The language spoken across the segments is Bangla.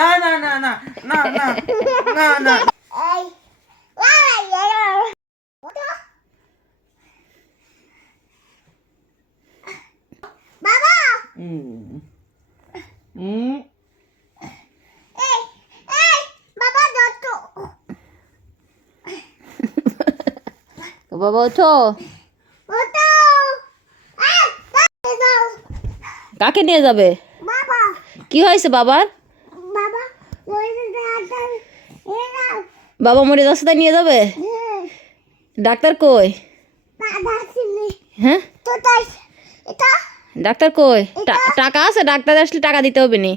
না না না না না না না না। বাবা। হুম হুম বাবা ওঠো। কাকে নিয়ে যাবে? বাবা। কি হয়েছে বাবার বাবা ওই দাদা এই দাও বাবা মরে তাই নিয়ে যাবে? ডাক্তার কই? হ্যাঁ? ডাক্তার কই? টা- টাকা আছে ডাক্তার আসলে টাকা দিতে হবে নি।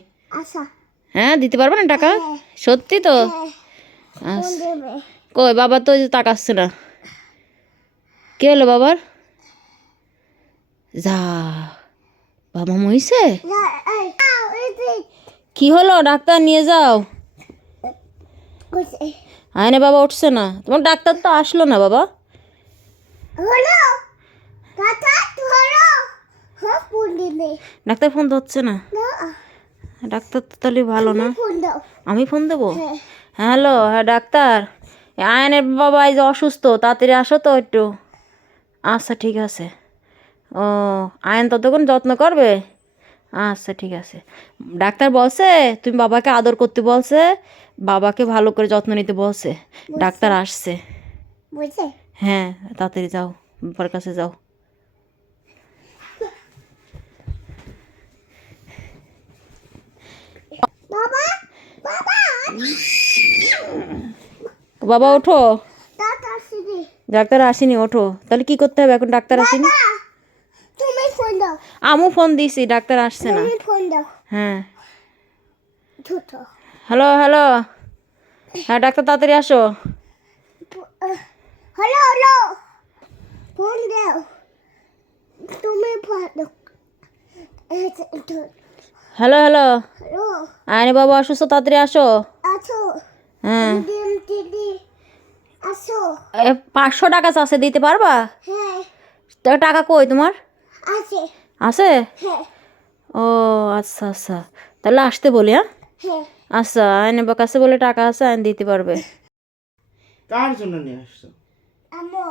হ্যাঁ দিতে পারবে না টাকা? সত্যি তো? হ্যাঁ। আচ্ছা। কই বাবার তো ওই যে টাকা আসছে না। কে হলো বাবার? যা বাবা যে কি হলো? ডাক্তার নিয়ে যাও। আয়নে বাবা উঠছে না। তোমার ডাক্তার তো আসলো না বাবা। হ্যাঁ ডাক্তার ফোন ধরছে না। ডাক্তার তো তাহলে ভালো না। আমি ফোন দেবো? হ্যাঁ। হ্যালো হ্যাঁ ডাক্তার। আয়নের বাবা এই যে অসুস্থ তাড়াতাড়ি আসো তো একটু। আচ্ছা ঠিক আছে। ও আয়ন ততক্ষণ যত্ন করবে? আচ্ছা ঠিক আছে। ডাক্তার বলছে তুমি বাবাকে আদর করতে বলছে বাবাকে ভালো করে যত্ন নিতে বলছে। ডাক্তার আসছে। হ্যাঁ তাড়াতাড়ি যাও বাবার কাছে যাও। বাবা ওঠো। ডাক্তার আসেনি। ওঠো। তাহলে কি করতে হবে? এখন ডাক্তার আসেনি? দাও। আমু ফোন দিয়েছি ডাক্তার আসছে না। ফোন দাও। হ্যাঁ। Hello hello. হ্যাঁ ডাক্তার তাড়াতাড়ি আসো। Hello hello. ফোন দাও। তুমি ফোন দাও। Hello hello. আয়নে বাবা অসুস্থ তাড়াতাড়ি আসো। হ্যাঁ। পাঁচশো টাকা চাষে দিতে পারবা? হ্যাঁ। টাকা কই তোমার? আছে। আছে? হ্যাঁ। ও আচ্ছা আচ্ছা। তাহলে আসতে বলি হ্যাঁ? হ্যাঁ। আচ্ছা আয়নে বা কাছে বলে টাকা আছে আইন দিতে পারবে। কার জন্য নিয়ে আসছো? আমো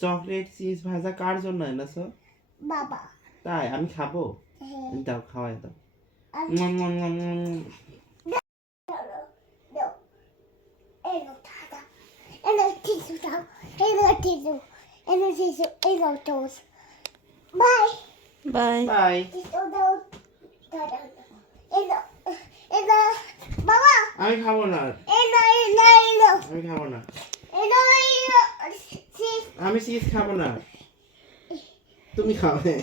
চকলেট চিজ ভাজা কার জন্য এনেছো? বাবা। তাই আমি খাব? হ্যাঁ। দাও খাওয়াই দাও। আমি উম, উম, উম, উম। দাও এলো দাদা বাই বাই আমি খাব না আমি খাব না আমি চিজ খাব না তুমি খাও হ্যাঁ